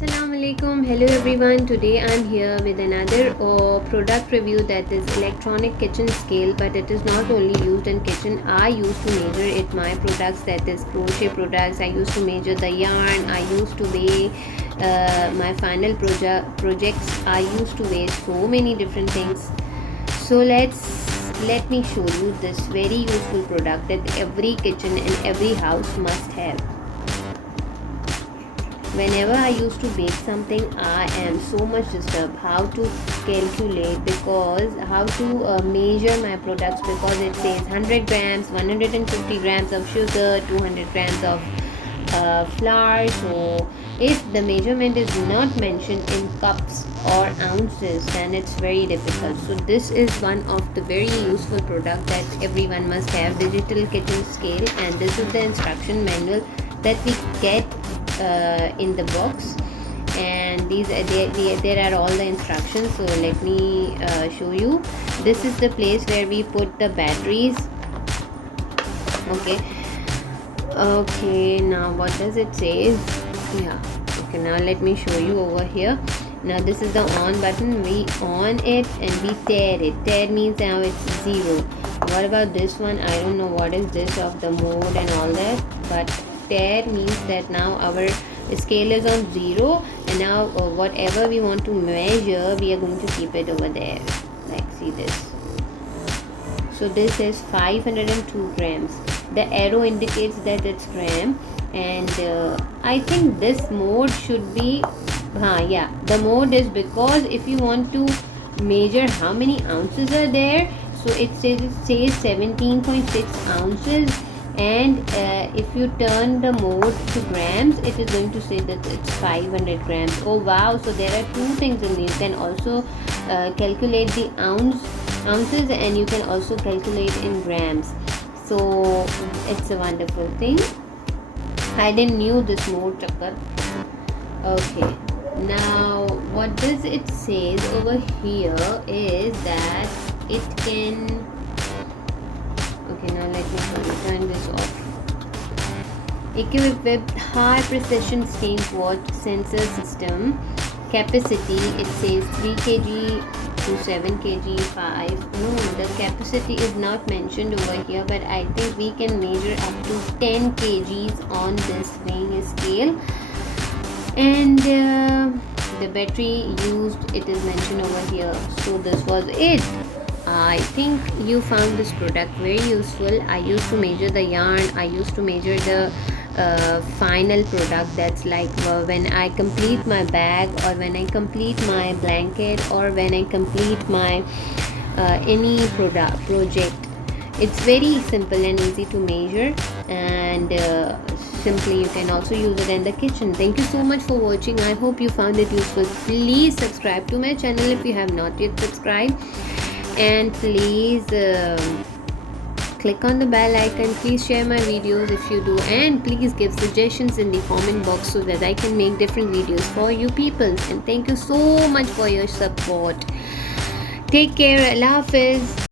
Assalamu alaikum. Hello everyone. Today I'm here with another product review, that is electronic kitchen scale, but it is not only used in kitchen. I used to measure it my products, that is crochet products. I used to measure the yarn. I used to weigh my final projects. I used to weigh so many different things. So let me show you this very useful product that every kitchen and every house must have. Whenever I used to bake something, I am so much disturbed how to calculate, because how to measure my products, because it says 100 grams, 150 grams of sugar, 200 grams of flour. So if the measurement is not mentioned in cups or ounces, then it's very difficult. So this is one of the very useful product that everyone must have, digital kitchen scale, and this is the instruction manual that we get in the box, and there are all the instructions. So let me show you. This is the place where we put the batteries. Okay, now what does it say? Yeah, okay, now let me show you over here. Now this is the on button. We on it and we tear it. Tear means now it's 0. What about this one? I don't know what is this of the mode and all that, but tear means that now our scale is on 0, and now whatever we want to measure, we are going to keep it over there. Like, see this. So this is 502 grams. The arrow indicates that it's gram, and I think this mode should be the mode is because if you want to measure how many ounces are there, so it says 17.6 ounces, and if you turn the mode to grams, it is going to say that it's 500 grams. Oh wow, so there are two things in this. You can also calculate the ounces, and you can also calculate in grams. So it's a wonderful thing. I didn't knew this mode, Chakkar. Okay, now what does it says over here is that it can. Okay, now let me turn this off. Equipped with high precision stained watch sensor system. Capacity, it says 3 kg to 7 kg, 5. No, the capacity is not mentioned over here, but I think we can measure up to 10 kgs on this weighing scale. And the battery used, it is mentioned over here. So this was it. I think you found this product very useful. I used to measure the yarn. I used to measure the final product. That's like when I complete my bag, or when I complete my blanket, or when I complete my any project. It's very simple and easy to measure, and simply you can also use it in the kitchen. Thank you so much for watching. I hope you found it useful. Please subscribe to my channel if you have not yet subscribed, and please click on the bell icon. Please share my videos if you do, and please give suggestions in the comment box so that I can make different videos for you people. And thank you so much for your support. Take care. Allah Hafiz.